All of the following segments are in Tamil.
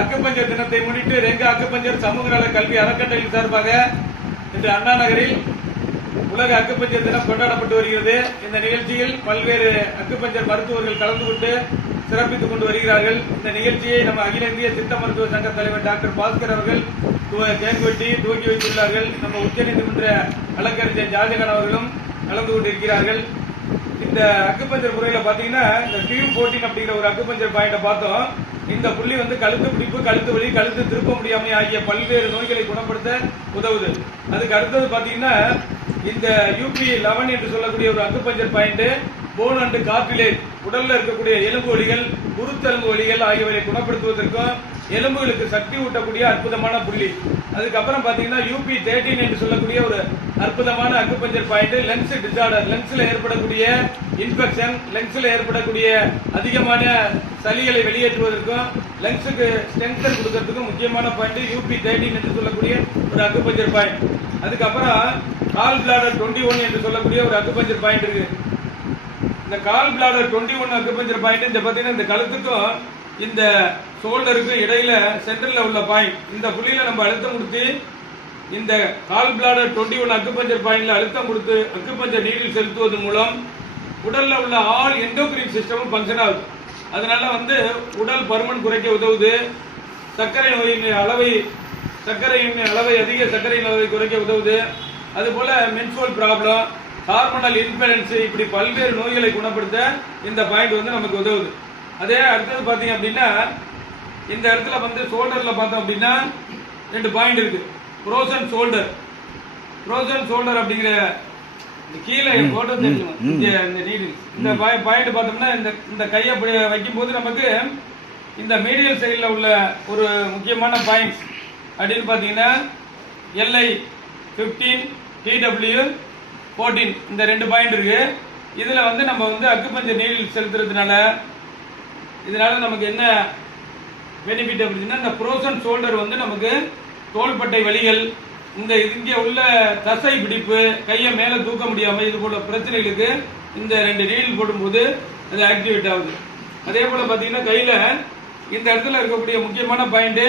அக்குபஞ்சர் தினத்தை முன்னிட்டு ரெங்க அக்குபஞ்சர் சமூக நல கல்வி அறக்கட்டளை சார்பாக இன்று அண்ணா நகரில் உலக அக்குபஞ்சர் தினம் கொண்டாடப்பட்டு வருகிறது. இந்த நிகழ்ச்சியில் பல்வேறு அக்குபஞ்சர் மருத்துவர்கள் கலந்து கொண்டு சிறப்பித்துக் கொண்டு வருகிறார்கள். இந்த நிகழ்ச்சியை நம்ம அகில இந்திய சித்த மருத்துவ சங்க தலைவர் டாக்டர் பாஸ்கர் அவர்கள் கேன்வெட்டி துவக்கி வைத்துள்ளார்கள். நம்ம உச்சநீதிமன்ற வழக்கறிஞர் ஜார்ஜகான் அவர்களும் கலந்து கொண்டிருக்கிறார்கள். இந்த அக்குபஞ்சர் முறையில பாத்தீங்கன்னா இந்த டியூப் 14 அப்படிங்கிற ஒரு அக்குபஞ்சர் பாயிண்ட பார்த்தோம். இந்த புள்ளி வந்து கழுத்து பிடிப்பு, கழுத்து வலி, கழுத்து திருப்ப முடியாமை ஆகிய பல்வேறு நோய்களை குணப்படுத்த உதவுது. அதுக்கு அடுத்தது பாத்தீங்கன்னா இந்த UP11 என்று சொல்லக்கூடிய ஒரு acupuncture point phone and cartilage, உடல்ல இருக்கக்கூடிய எலும்பு வலிகள், குருத்தெலும்பு வலிகள் ஆகியவற்றை குணப்படுத்துவதற்கும் எலும்புகளுக்கு சக்தி ஊட்டக்கூடிய அற்புதமான புள்ளி. அதுக்கப்புறம் பாத்தீங்கன்னா UP13 என்று சொல்லக்கூடிய ஒரு அற்புதமான அக்குபஞ்சர் பாயிண்ட் லென்ஸ் டிசார்டர், லென்ஸ்ல ஏற்படக்கூடிய இன்ஃபெக்ஷன், லென்ஸ்ல ஏற்படக்கூடிய அதிகமான சளிகளை வெளியேற்றுவதற்கும் லென்ஸுக்கு ஸ்ட்ரென்த் கொடுக்கறதுக்கும் முக்கியமான பாயிண்ட் UP13 என்று சொல்லக்கூடிய ஒரு அக்குபஞ்சர் பாயிண்ட். அதுக்கப்புறம் கால் பிளாடர் 21 என்று சொல்லக்கூடிய ஒரு அக்குபஞ்சர் பாயிண்ட் இருக்கு. இந்த கால் பிளாடர் 21 அக்குபஞ்சர் பாயிண்ட் இந்த பாத்தீங்கன்னா இந்த கழுத்துக்கும் இந்த ஷோல்டருக்கும் இடையில சென்டர்ல உள்ள பாயிண்ட், இந்த புள்ளியில நம்ம அழுத்தம் கொடுத்து இந்த கால் பிளாடர் 21 அக்குபஞ்சர் பாயிண்ட்ல அழுத்தம் கொடுத்து அக்குபஞ்சர் நீடில் செலுத்துவதன் மூலம் உடல்ல உள்ள ஆல் எண்டோகிரின் சிஸ்டமும் பங்கன் ஆகுது. அதனால வந்து உடல் பருமன் குறைக்க உதவுது. சர்க்கரை நோயின் அளவை அதிக சர்க்கரையின் அளவை குறைக்க உதவுது. அதுபோல மென்சுரல் ப்ராப்ளம், ஹார்மோனல் இன்பேலன்ஸ், இப்படி பல்வேறு நோய்களை குணப்படுத்த இந்த பாயிண்ட் வந்து நமக்கு உதவுது. அதே அடுத்தது பாத்தீங்க அப்படின்னா இந்த இடத்துல வந்து ஷோல்டர்ல பார்த்தோம் அப்படின்னா 2 பாயிண்ட் இருக்கு. ஃப்ரோசன் ஷோல்டர் அப்படிங்கிற கீழே போட்டோ தெரியும். இந்த நீடில் இந்த பாயிண்ட் பார்த்தோம்னா இந்த கையை வைக்கும் போது நமக்கு இந்த மீடியல் சைடில் உள்ள ஒரு முக்கியமான பாயிண்ட்ஸ் அப்படின்னு பாத்தீங்கன்னா LI 15 TW 14 இந்த 2 பாயிண்ட் இருக்கு. இதுல வந்து நம்ம வந்து அக்குபஞ்சர் நீடில் செலுத்துறதுனால இதனால நமக்கு என்ன பெனிஃபிட் அப்படின்னா இந்த ஃப்ரோசன் ஷோல்டர் வந்து நமக்கு தோள்பட்டை வலிகள், இந்த இங்கே உள்ள தசை பிடிப்பு, கையை மேல தூக்க முடியாம இது போல பிரச்சனைகளுக்கு இந்த 2 நீடில் போடும்போது அது ஆக்டிவேட் ஆகுது. அதே போல பாத்தீங்கன்னா கையில இந்த இடத்துல இருக்கக்கூடிய முக்கியமான பாயிண்ட்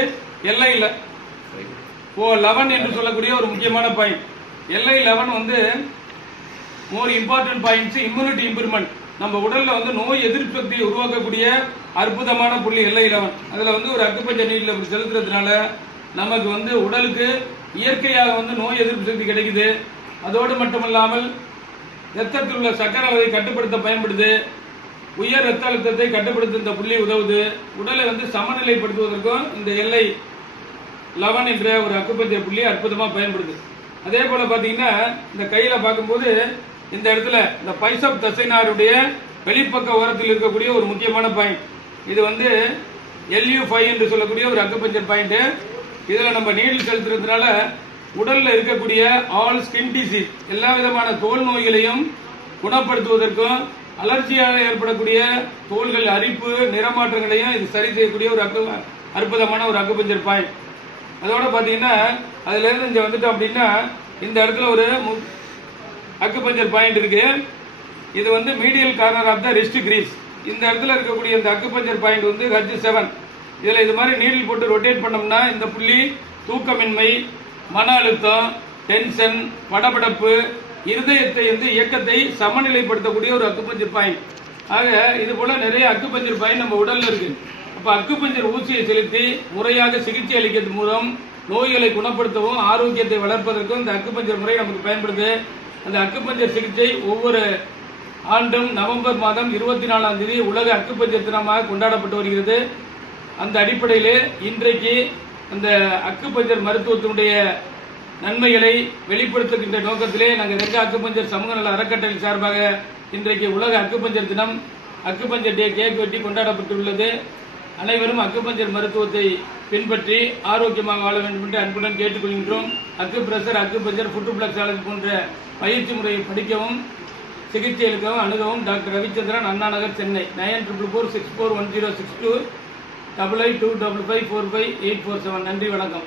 LI 11 என்று சொல்லக்கூடிய ஒரு முக்கியமான பாயிண்ட். LI 11 வந்து more important points immunity improvement, நம்ம உடல்ல வந்து நோய் எதிர்ப்பு சக்தியை உருவாக்கக்கூடிய அற்புதமான புள்ளி LI 11. அதுல வந்து ஒரு அக்குபஞ்சர் நீடில் செலுத்துறதுனால நமக்கு வந்து உடலுக்கு இயற்கையாக வந்து நோய் எதிர்ப்பு சக்தி கிடைக்குது. அதோடு மட்டுமல்லாமல் ரத்தத்தில் உள்ள சர்க்கரை அளவை கட்டுப்படுத்த பயன்படுது. உயர் ரத்த அழுத்தத்தை கட்டுப்படுத்த இந்த புள்ளி உதவுது. உடலை வந்து சமநிலைப்படுத்துவதற்கும் இந்த LI 11 என்ற ஒரு அக்குபஞ்சர் புள்ளி அற்புதமா பயன்படுது. அதே போல பாத்தீங்கன்னா இந்த கையில பார்க்கும்போது இந்த இடத்துல இந்த பைசப் தசைநாருடைய வெளிப்பக்க ஓரத்தில் இருக்கக்கூடிய ஒரு முக்கியமான பாயிண்ட், இது வந்து LU5 என்று சொல்லக்கூடிய ஒரு அக்குபஞ்சர் பாயிண்ட். இதுல நம்ம நீடில் செலுத்துறதுனால உடல்ல இருக்கக்கூடிய ஆல் ஸ்கின் டிசீஸ், எல்லா விதமான தோல் நோய்களையும் குணப்படுத்துவதற்கும் அலர்ஜியாக ஏற்படக்கூடிய தோல்கள் அரிப்பு, நிறமாற்றங்களையும் இது சரி செய்யக்கூடிய ஒரு அற்புதமான ஒரு அக்குபஞ்சர் பாயிண்ட். அதோட பாத்தீங்கன்னா அதுல இருந்து இங்க வந்துட்டோம் அப்படின்னா இந்த இடத்துல ஒரு அக்குபஞ்சர் பாயிண்ட் இருக்கு. இது வந்து medial corner of the wrist crease. இந்த இடத்துல இருக்கக்கூடிய இந்த அக்குபஞ்சர் பாயிண்ட் வந்து H7. இதுல இது மாதிரி நீடில் போட்டு ரொட்டேட் பண்ணோம்னா இந்த புள்ளி தூக்கமின்மை, மன அழுத்தம், டென்ஷன், படபடப்பு, இருதயத்தை வந்து இயக்கத்தை சமநிலைப்படுத்தக்கூடிய ஒரு அக்குபஞ்சர் பாயிண்ட். ஆக இது போல நிறைய அக்குபஞ்சர் பாயிண்ட் நம்ம உடல்ல இருக்கு. அப்ப அக்குபஞ்சர் ஊசியை செலுத்தி முறையாக சிகிச்சை அளிக்கிறது மூலம் நோய்களை குணப்படுத்தவும் ஆரோக்கியத்தை வளர்ப்பதற்கும் இந்த அக்குபஞ்சர் முறை நமக்கு பயன்படுது. அந்த அக்குபஞ்சர் சிகிச்சை ஒவ்வொரு ஆண்டும் நவம்பர் மாதம் 24ஆம் தேதி உலக அக்குபஞ்சர் தினமாக கொண்டாடப்பட்டு வருகிறது. அந்த அடிப்படையிலே இன்றைக்கு அந்த அக்குபஞ்சர் மருத்துவத்தினுடைய நன்மைகளை வெளிப்படுத்துகின்ற நோக்கத்திலே நாங்கள் ரெங்க அக்குபஞ்சர் சமூக நல அறக்கட்டளை சார்பாக இன்றைக்கு உலக அக்குபஞ்சர் தினம், அக்குபஞ்சர் டே கேக் வெட்டி கொண்டாடப்பட்டுள்ளது. அனைவரும் அக்குபஞ்சர் மருத்துவத்தை பின்பற்றி ஆரோக்கியமாக வாழ வேண்டும் என்று அன்புடன் கேட்டுக்கொள்கின்றோம். அக்குப்ரெஷர், அக்குபஞ்சர், ஃபுட்ஃப்ளெக்ஸாலஜி போன்ற பயிற்சி முறையை படிக்கவும் சிகிச்சை அளிக்கவும் அணுகவும் டாக்டர் ரவிச்சந்திரன், அண்ணா நகர், சென்னை 94464106285255454847. நன்றி, வணக்கம்.